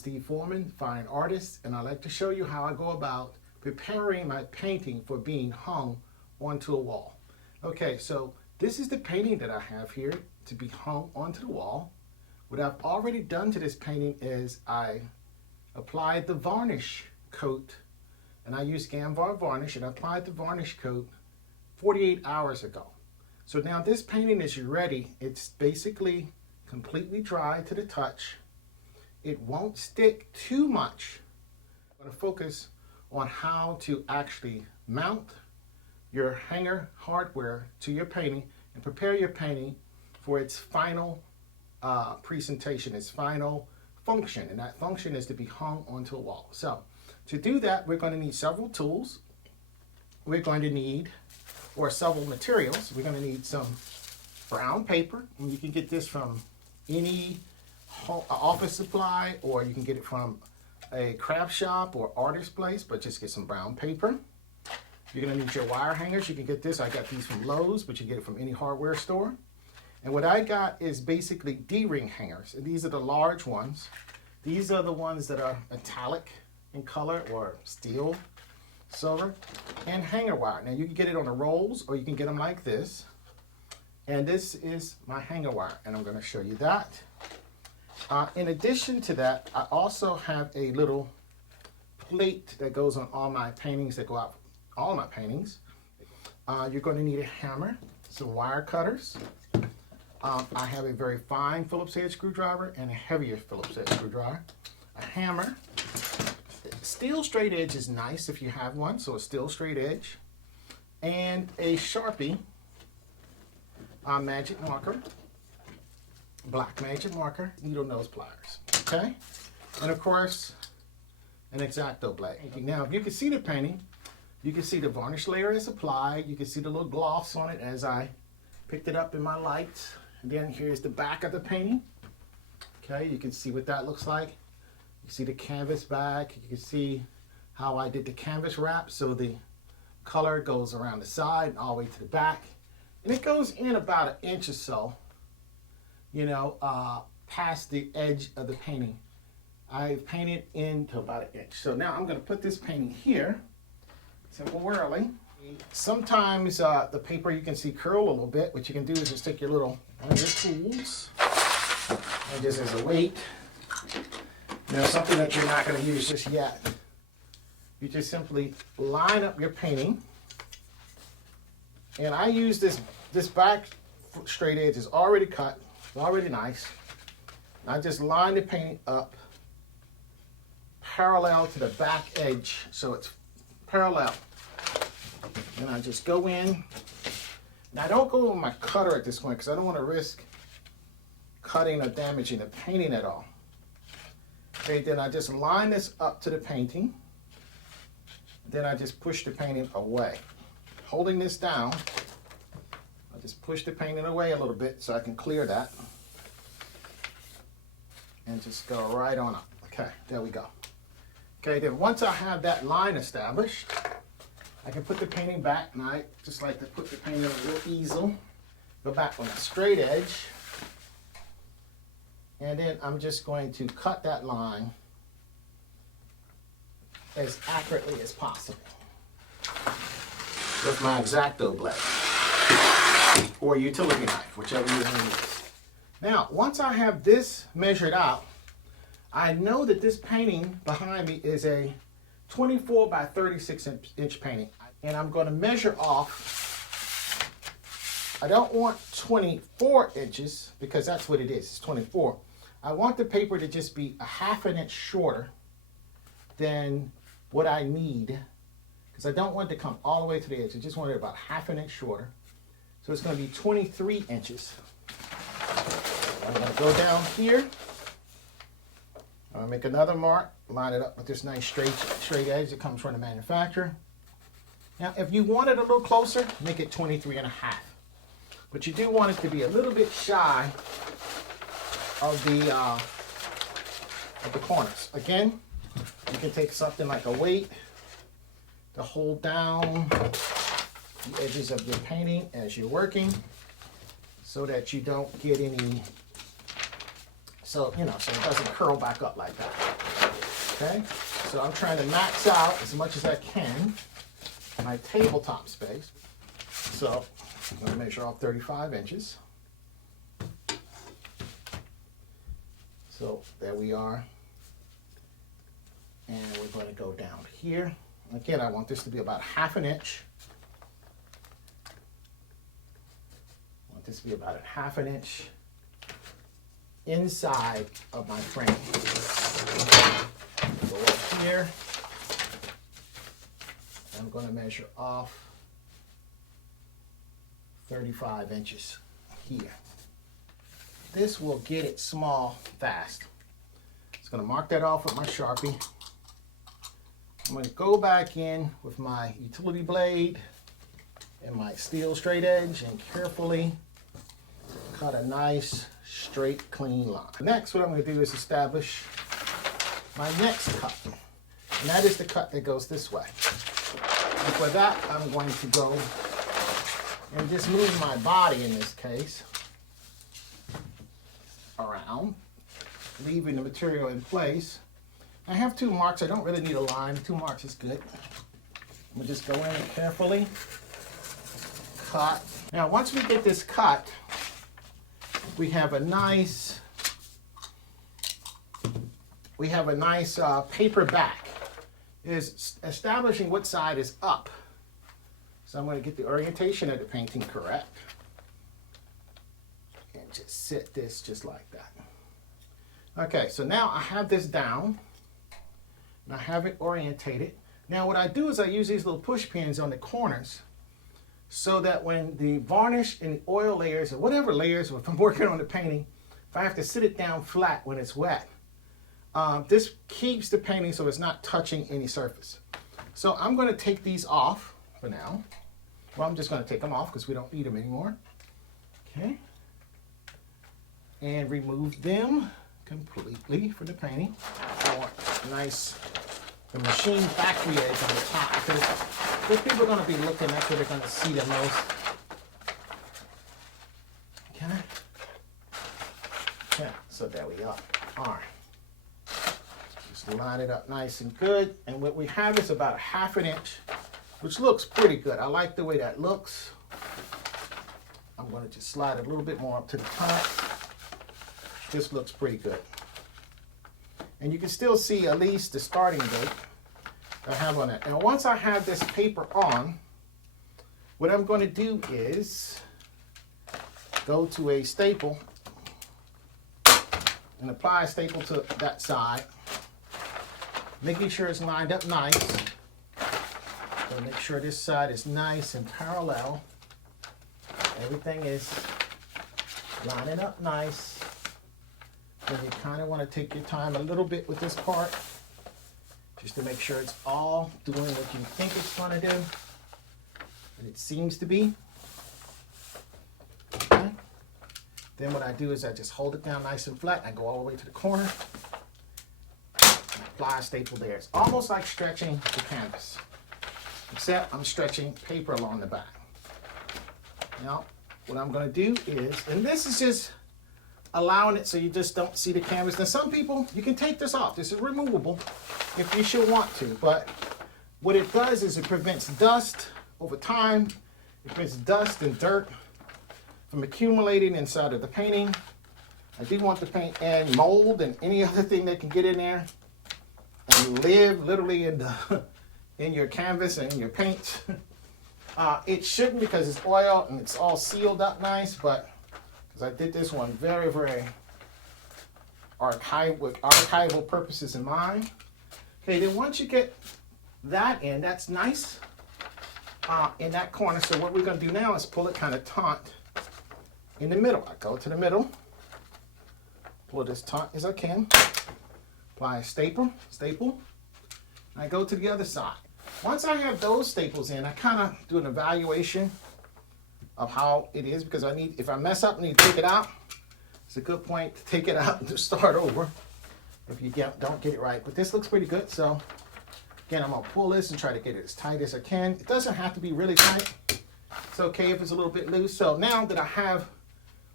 Steve Foreman, fine artist, and I'd like to show you how I go about preparing my painting for being hung onto a wall. Okay, so this is the painting that I have here to be hung onto the wall. What I've already done to this painting is I applied the varnish coat, and I used Gamvar varnish, and I applied the varnish coat 48 hours ago. So now this painting is ready. It's basically completely dry to the touch. It won't stick too much. I'm going to focus on how to actually mount your hanger hardware to your painting and prepare your painting for its final presentation, its final function, and that function is to be hung onto a wall. So to do that, we're going to need several tools. We're going to need, or several materials. We're going to need some brown paper, and you can get this from any office supply, or you can get it from a craft shop or artist place, but just get some brown paper. You're going to need your wire hangers. You can get this. I got these from Lowe's, but you get it from any hardware store. And what I got is basically D-ring hangers. And these are the large ones. These are the ones that are metallic in color or steel, silver, and hanger wire. Now you can get it on the rolls, or you can get them like this. And this is my hanger wire, and I'm going to show you that. In addition to that, I also have a little plate that goes on all my paintings that go out, all my paintings. You're going to need a hammer, some wire cutters. I have a very fine Phillips head screwdriver and a heavier Phillips head screwdriver. A hammer. Steel straight edge is nice if you have one, so a steel straight edge. And a Sharpie magic marker. Black magic marker, needle nose pliers, okay? And of course, an X-Acto blade. Now, if you can see the painting, you can see the varnish layer is applied. You can see the little gloss on it as I picked it up in my lights. And then here's the back of the painting. Okay, you can see what that looks like. You see the canvas back. You can see how I did the canvas wrap, so the color goes around the side and all the way to the back. And it goes in about an inch or so, you know, past the edge of the painting. I painted into about an inch. So now I'm going to put this painting here temporarily. Sometimes the paper you can see curl a little bit. What you can do is just take your little one of your tools, and just as a weight, you know, something that you're not going to use just yet. You just simply line up your painting, and I use this back straight edge is already cut. Already nice. I just line the painting up parallel to the back edge, so it's parallel. And I just go in. Now I don't go with my cutter at this point because I don't want to risk cutting or damaging the painting at all. Okay, then I just line this up to the painting. Then I just push the painting away. Holding this down, just push the painting away a little bit so I can clear that. And just go right on up. Okay, there we go. Okay, then once I have that line established, I can put the painting back, and I just like to put the painting on a little easel. Go back on a straight edge. And then I'm just going to cut that line as accurately as possible with my X-Acto blade, or utility knife, whichever you use. Now, once I have this measured out, I know that this painting behind me is a 24 by 36 inch painting. And I'm going to measure off, I don't want 24 inches because that's what it is, it's 24. I want the paper to just be a ½ an inch shorter than what I need, because I don't want it to come all the way to the edge. I just want it about ½ an inch shorter. So it's going to be 23 inches. I'm going to go down here. I'm going to make another mark, line it up with this nice straight edge that comes from the manufacturer. Now, if you want it a little closer, make it 23 1/2. But you do want it to be a little bit shy of the corners. Again, you can take something like a weight to hold down the edges of your painting as you're working, so that you don't get any So, you know, so it doesn't curl back up like that. Okay, so I'm trying to max out as much as I can my tabletop space. So I'm going to measure off 35 inches. So there we are. And we're going to go down here. Again, I want this to be about 1/2 inch. I want this to be about 1/2 inch inside of my frame. Go up here. I'm going to measure off 35 inches here. This will get it small fast. Just going to mark that off with my Sharpie. I'm going to go back in with my utility blade and my steel straight edge and carefully cut a nice straight clean line. Next, what I'm going to do is establish my next cut, and that is the cut that goes this way. And for that, I'm going to go and just move my body, in this case, around, leaving the material in place. I have 2 marks. I don't really need a line. 2 marks is good. I'm going to just go in and carefully cut. Now, once we get this cut, we have a nice paper back. Is establishing what side is up. So I'm going to get the orientation of the painting correct. And just sit this just like that. Okay, so now I have this down. And I have it orientated. Now what I do is I use these little push pins on the corners so that when the varnish and the oil layers, or whatever layers, or if I'm working on the painting, if I have to sit it down flat when it's wet, this keeps the painting so it's not touching any surface. So I'm going to take these off for now. Well, I'm just going to take them off because we don't need them anymore. Okay. And remove them completely from the painting. I want nice, the machine factory edge on the top, because people are going to be looking, that's where they're going to see the most. Okay. Okay, so there we go. All right. Just line it up nice and good. And what we have is about 1/2 inch, which looks pretty good. I like the way that looks. I'm going to just slide it a little bit more up to the top. This looks pretty good. And you can still see at least the starting date I have on it. And once I have this paper on, what I'm going to do is go to a staple and apply a staple to that side, making sure it's lined up nice. So make sure this side is nice and parallel. Everything is lining up nice. So you kind of want to take your time a little bit with this part, just to make sure it's all doing what you think it's going to do, and it seems to be. Okay. Then what I do is I just hold it down nice and flat. I go all the way to the corner, and apply a staple there. It's almost like stretching the canvas, except I'm stretching paper along the back. Now, what I'm going to do is, and this is just allowing it so you just don't see the canvas. Now some people, you can take this off. This is removable if you should want to, but what it does is it prevents dust over time. It prevents dust and dirt from accumulating inside of the painting. I do want the paint and mold and any other thing that can get in there and live literally in the in your canvas and in your paint. It shouldn't, because it's oil and it's all sealed up nice, but I did this one very, very with archival purposes in mind. Okay, then once you get that in, that's nice in that corner. So what we're going to do now is pull it kind of taut in the middle. I go to the middle, pull it as taut as I can, apply a staple, and I go to the other side. Once I have those staples in, I kind of do an evaluation of how it is, because I need, if I mess up and need to take it out, it's a good point to take it out and to start over if you don't get it right. But this looks pretty good, so again, I'm gonna pull this and try to get it as tight as I can. It doesn't have to be really tight. It's okay if it's a little bit loose. So now that I have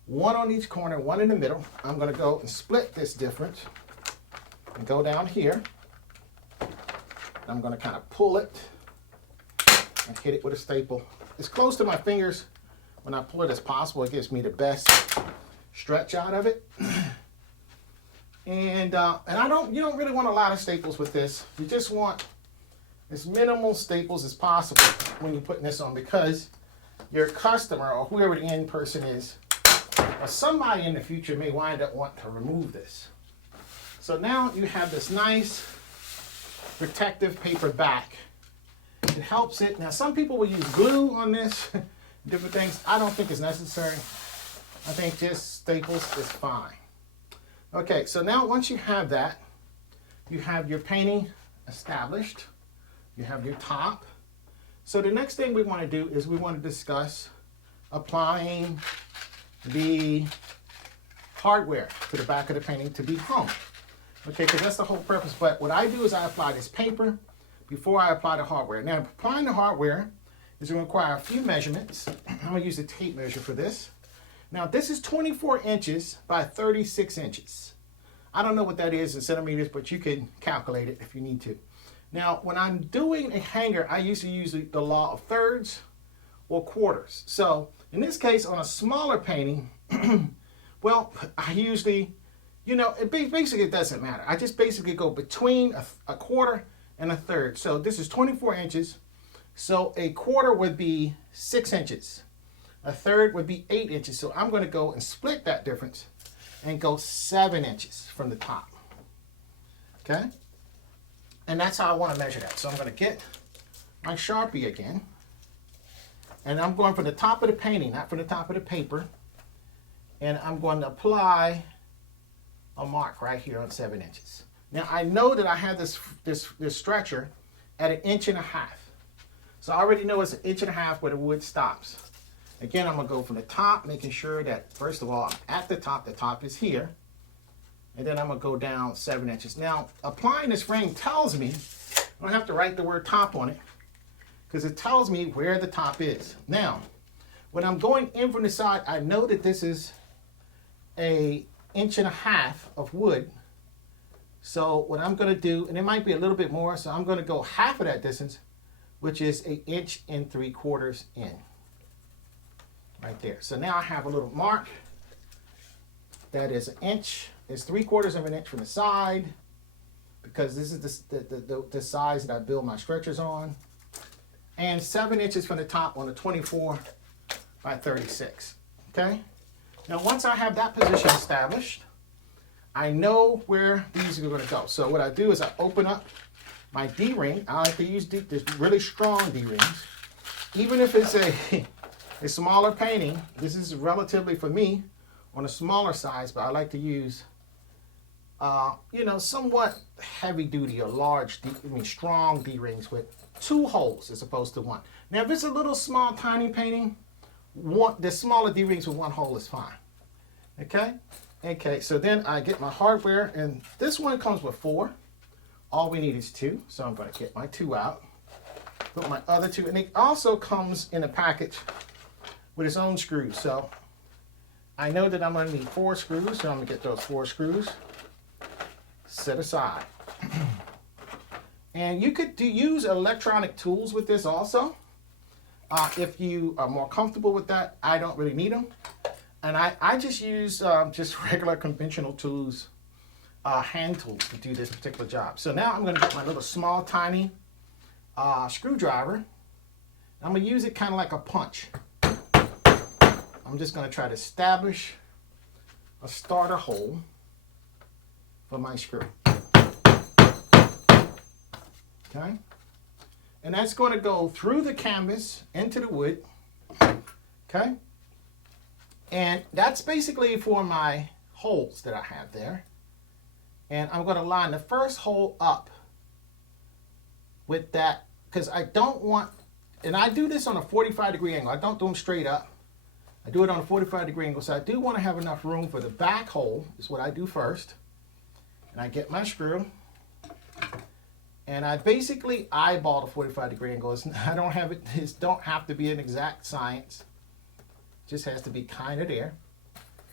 one on each corner, one in the middle. I'm going to go and split this difference and go down here. I'm going to kind of pull it and hit it with a staple. As close to my fingers when I pull it as possible. It gives me the best stretch out of it. And you don't really want a lot of staples with this. You just want as minimal staples as possible when you're putting this on, because your customer or whoever the end person is, or somebody in the future may wind up wanting to remove this. So now you have this nice protective paper back. It helps it. Now some people will use glue on this, different things. I don't think it's necessary. I think just staples is fine. Okay, so now once you have that, you have your painting established. You have your top. So the next thing we want to do is we want to discuss applying the hardware to the back of the painting to be hung. Okay, because that's the whole purpose. But what I do is I apply this paper before I apply the hardware. Now, applying the hardware is going to require a few measurements. I'm going to use a tape measure for this. Now, this is 24 inches by 36 inches. I don't know what that is in centimeters, but you can calculate it if you need to. Now, when I'm doing a hanger, I usually use the law of thirds or quarters. So, in this case, on a smaller painting, well, I usually, basically it doesn't matter. I just basically go between a quarter and a third. So this is 24 inches. So a quarter would be 6 inches. A third would be 8 inches. So I'm going to go and split that difference and go 7 inches from the top. Okay? And that's how I want to measure that. So I'm going to get my Sharpie again. And I'm going from the top of the painting, not from the top of the paper. And I'm going to apply a mark right here on 7 inches. Now I know that I have this stretcher at 1.5 inches. So I already know it's 1.5 inches where the wood stops. Again, I'm going to go from the top, making sure that, first of all, I'm at the top is here. And then I'm going to go down 7 inches. Now, applying this frame tells me, I don't have to write the word top on it, because it tells me where the top is. Now, when I'm going in from the side, I know that this is 1.5 inches of wood. So what I'm going to do, and it might be a little bit more, so I'm going to go half of that distance, which is 1 3/4 inches in. Right there. So now I have a little mark that is 1 inch. It's 3/4 inch from the side, because this is the size that I build my stretchers on. And 7 inches from the top on a 24 by 36. Okay? Now once I have that position established, I know where these are going to go. So what I do is I open up my D-ring. I like to use this really strong D-rings. Even if it's a smaller painting, this is relatively, for me, on a smaller size, but I like to use, somewhat heavy duty or strong D-rings with 2 holes as opposed to 1. Now, if it's a little small, tiny painting, the smaller D-rings with 1 hole is fine. Okay? Okay, so then I get my hardware, and this one comes with 4. All we need is 2, so I'm going to get my 2 out. Put my other 2, and it also comes in a package with its own screws. So I know that I'm going to need 4 screws, so I'm going to get those 4 screws set aside. And you could use electronic tools with this also. If you are more comfortable with that, I don't really need them. And I just use just regular conventional tools, hand tools to do this particular job. So now I'm going to get my little small, tiny screwdriver. I'm going to use it kind of like a punch. I'm just going to try to establish a starter hole for my screw. Okay? And that's going to go through the canvas into the wood. Okay? And that's basically for my holes that I have there. And I'm going to line the first hole up with that, because I don't want, and I do this on a 45-degree angle. I don't do them straight up. I do it on a 45-degree angle. So I do want to have enough room for the back hole, is what I do first. And I get my screw. And I basically eyeball the 45-degree angle. I don't have it don't have to be an exact science. It just has to be kind of there.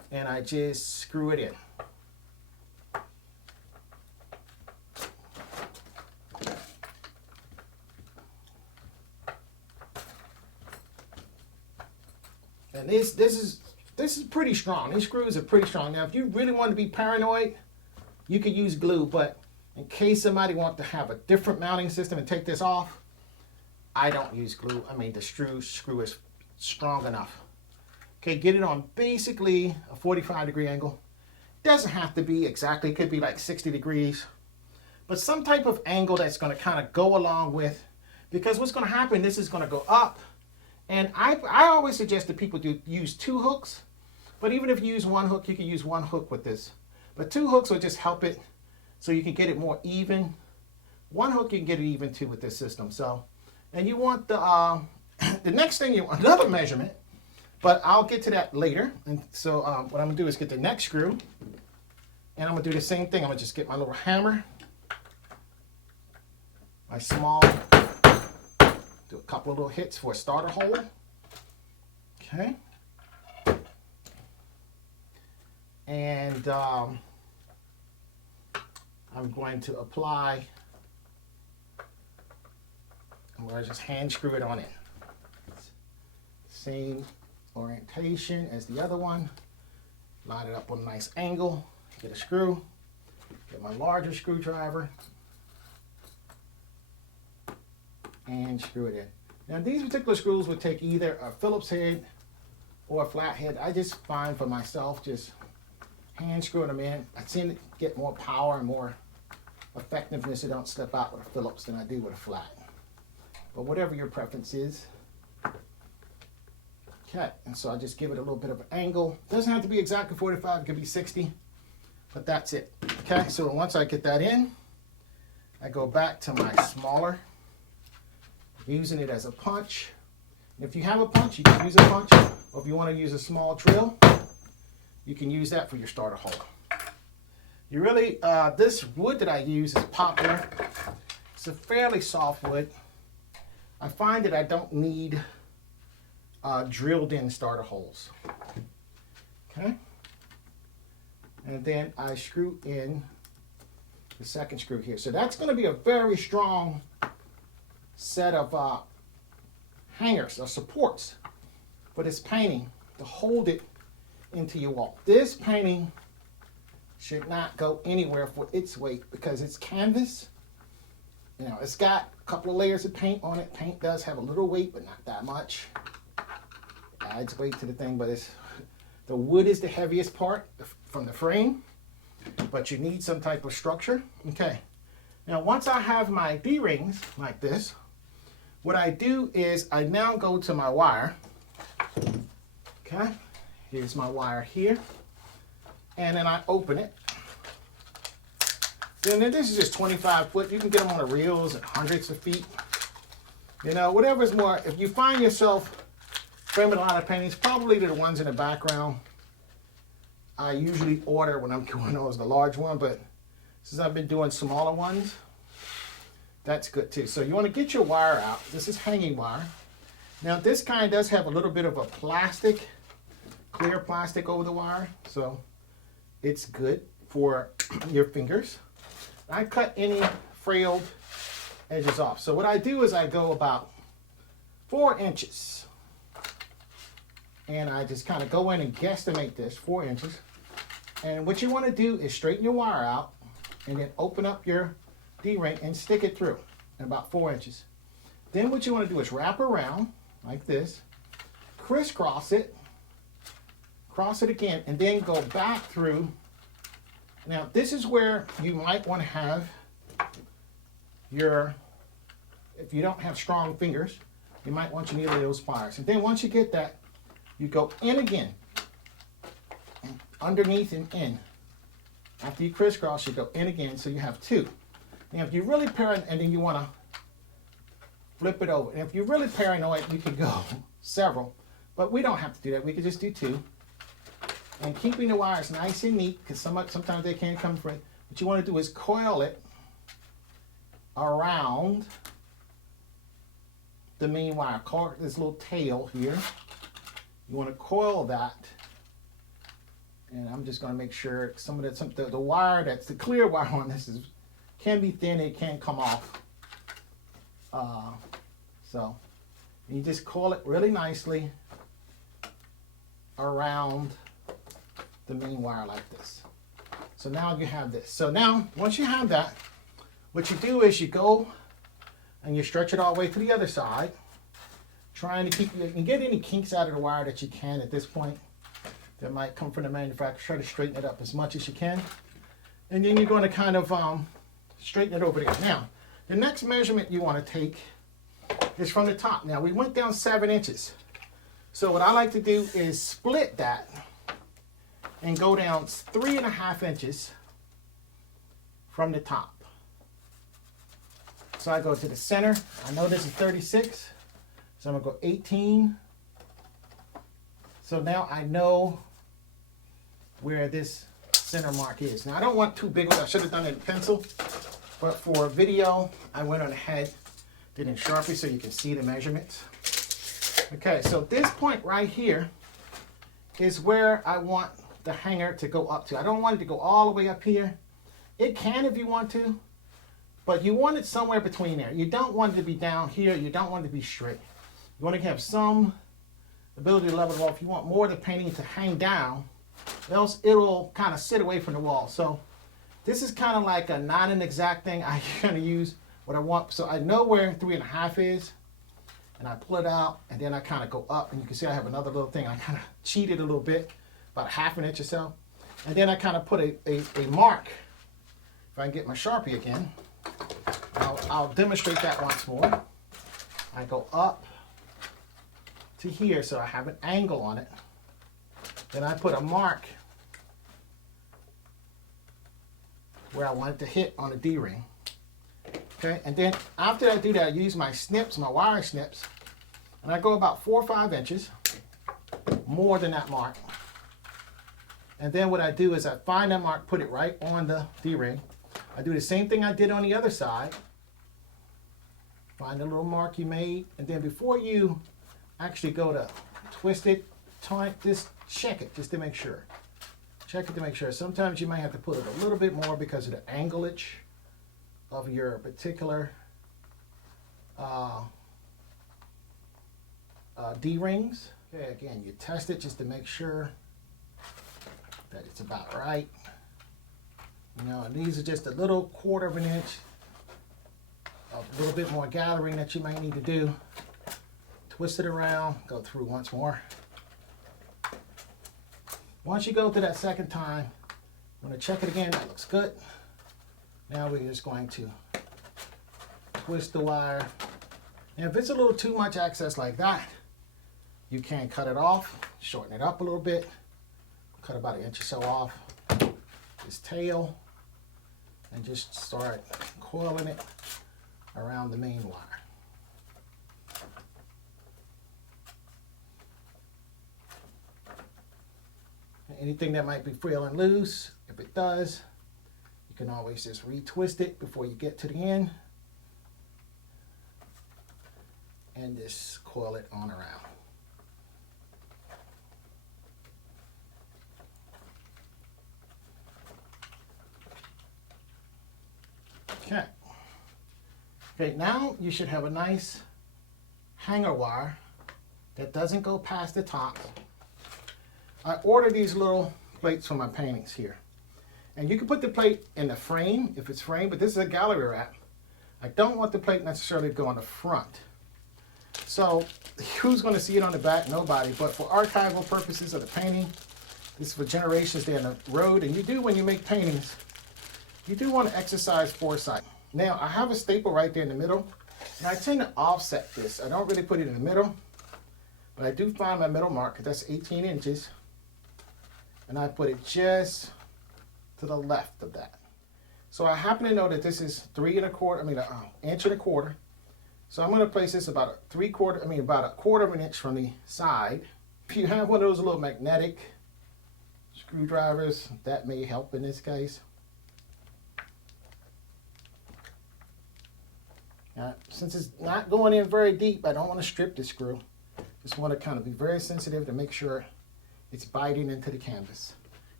and I just screw it in. And this is pretty strong. These screws are pretty strong. Now, if you really want to be paranoid, you could use glue, but in case somebody wants to have a different mounting system and take this off, I don't use glue. I mean, the screw is strong enough. Okay, get it on basically a 45-degree angle. Doesn't have to be exactly, it could be like 60 degrees, but some type of angle that's going to kind of go along with, because what's going to happen, this is going to go up. And I always suggest that people use 2 hooks, but even if you use 1 hook, you can use 1 hook with this. But 2 hooks will just help it so you can get it more even. 1 hook you can get it even too with this system. So, and you want the next thing, you want another measurement, but I'll get to that later. And so what I'm gonna do is get the next screw, and I'm gonna do the same thing. I'm gonna just get my little hammer, my small, do a couple of little hits for a starter hole. Okay. And I'm going to apply, I'm going to just hand screw it on in. Same orientation as the other one. Line it up on a nice angle. Get a screw. Get my larger screwdriver. And screw it in. Now these particular screws would take either a Phillips head or a flat head. I just find for myself just hand screwing them in. I tend to get more power and more effectiveness. They don't slip out with a Phillips than I do with a flat. But whatever your preference is. Okay, and so I just give it a little bit of an angle. Doesn't have to be exactly 45, it could be 60, but that's it. Okay, so once I get that in, I go back to my smaller, using it as a punch. If you have a punch, you can use a punch, or if you want to use a small drill, you can use that for your starter hole. You really, this wood that I use is poplar. It's a fairly soft wood. I find that I don't need drilled in starter holes. Okay. And then I screw in the second screw here. So that's going to be a very strong set of hangers or supports for this painting to hold it into your wall. This painting should not go anywhere for its weight because it's canvas. You know, it's got a couple of layers of paint on it. Paint does have a little weight, but not that much. It adds weight to the thing, but the wood is the heaviest part from the frame, but you need some type of structure. Okay, now once I have my D-rings like this, what I do is I now go to my wire. Okay, here's my wire here, and then I open it. And then this is just 25 foot. You can get them on the reels at hundreds of feet. You know, whatever's more, if you find yourself framing a lot of paintings, probably the ones in the background. I usually order when I'm doing those, the large one, but since I've been doing smaller ones, that's good too. So you want to get your wire out. This is hanging wire. Now this kind does have a little bit of a plastic, clear plastic over the wire, so it's good for your fingers. I cut any frayed edges off. So what I do is I go about 4 inches. And I just kind of go in and guesstimate this, 4 inches. And what you want to do is straighten your wire out and then open up your D-ring and stick it through in about 4 inches. Then what you want to do is wrap around like this, crisscross it, cross it again, and then go back through. Now this is where you might want to have your, if you don't have strong fingers, you might want your needle those pliers. And then once you get that, you go in again, and underneath and in. After you crisscross, you go in again, so you have 2. Now if you're really paranoid, and then you want to flip it over. And if you're really paranoid, you can go several, but we don't have to do that. We can just do 2. And keeping the wires nice and neat, because sometimes they can't come free. What you want to do is coil it around the main wire. This little tail here. You want to coil that And I'm just going to make sure some of the wire, that's the clear wire on this, can be thin. It can't come off. So you just coil it really nicely around the main wire like this. So now you have this. So now, once you have that, what you do is you go and you stretch it all the way to the other side, trying to keep, you can get any kinks out of the wire that you can at this point that might come from the manufacturer. Try to straighten it up as much as you can. And then you're going to kind of straighten it over there. Now, the next measurement you want to take is from the top. Now, we went down 7 inches. So what I like to do is split that and go down 3.5 inches from the top. So I go to the center. I know this is 36, so I'm gonna go 18. So now I know where this center mark is. Now I don't want too big. I should have done it in pencil, but for video, I went on ahead, did it in Sharpie so you can see the measurements. Okay, so this point right here is where I want the hanger to go up to. I don't want it to go all the way up here. It can if you want to, but you want it somewhere between there. You don't want it to be down here. You don't want it to be straight. You want to have some ability to level it off. You want more of the painting to hang down, else it'll kind of sit away from the wall. So this is kind of like a not an exact thing. I kind of use what I want. So I know where 3.5 is, and I pull it out, and then I kind of go up, and you can see I have another little thing. I kind of cheated a little bit, about 1/2 inch or so. And then I kind of put a mark. If I can get my Sharpie again, I'll demonstrate that once more. I go up to here, so I have an angle on it. Then I put a mark where I want it to hit on the D-ring. Okay, and then after I do that, I use my snips, my wire snips, and I go about 4 or 5 inches more than that mark. And then what I do is I find that mark, put it right on the D-ring. I do the same thing I did on the other side. Find the little mark you made, and then before you actually go to twist it, just check it just to make sure. Check it to make sure. Sometimes you might have to put it a little bit more because of the anglage of your particular D-rings. Okay, again, you test it just to make sure that it's about right. You know, and these are just a little 1/4 inch, a little bit more gathering that you might need to do. Twist it around, go through once more. Once you go through that second time, I'm going to check it again. That looks good. Now we're just going to twist the wire. And if it's a little too much excess like that, you can cut it off, shorten it up a little bit, cut about 1 inch or so off this tail, and just start coiling it around the main wire. Anything that might be feeling loose, if it does, you can always just retwist it before you get to the end and just coil it on around. Okay. Okay, now you should have a nice hanger wire that doesn't go past the top. I ordered these little plates for my paintings here. And you can put the plate in the frame if it's framed, but this is a gallery wrap. I don't want the plate necessarily to go on the front. So who's going to see it on the back? Nobody. But for archival purposes of the painting, this is for generations down the road. And you do, when you make paintings, you do want to exercise foresight. Now, I have a staple right there in the middle, and I tend to offset this. I don't really put it in the middle, but I do find my middle mark, that's 18 inches, and I put it just to the left of that. So I happen to know that this is 3 1/4, an inch and a quarter. So I'm going to place this about about 1/4 inch from the side. If you have one of those little magnetic screwdrivers, that may help in this case. Since it's not going in very deep, I don't want to strip the screw. Just want to kind of be very sensitive to make sure it's biting into the canvas.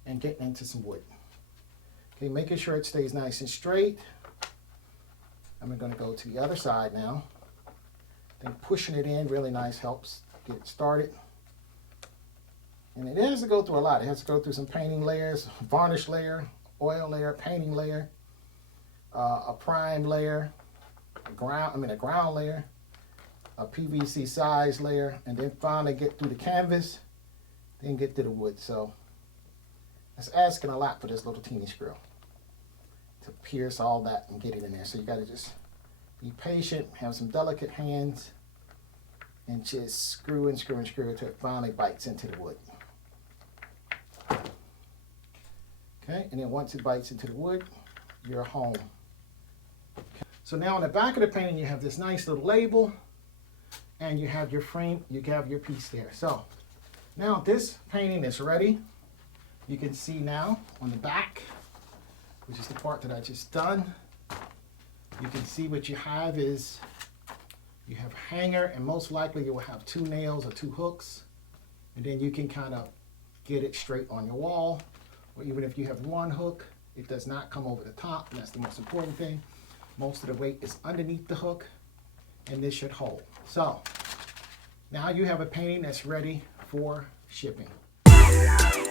and getting into some wood. Okay, making sure it stays nice and straight. I'm going to go to the other side now. I think pushing it in really nice helps get it started. And it has to go through a lot. It has to go through some painting layers, varnish layer, oil layer, painting layer, a prime layer, a ground layer, a PVC size layer, and then finally get through the canvas, then get to the wood. So it's asking a lot for this little teeny screw to pierce all that and get it in there. So you got to just be patient, have some delicate hands, and just screw and screw and screw until it finally bites into the wood. Okay, and then once it bites into the wood, you're home. Okay. So now on the back of the painting, you have this nice little label, and you have your frame, you have your piece there. So now this painting is ready. You can see now on the back, which is the part that I just done, you can see what you have is you have a hanger, and most likely you will have 2 nails or 2 hooks, and then you can kind of get it straight on your wall. Or even if you have 1 hook, it does not come over the top, and that's the most important thing. Most of the weight is underneath the hook, and this should hold. So now you have a painting that's ready for shipping.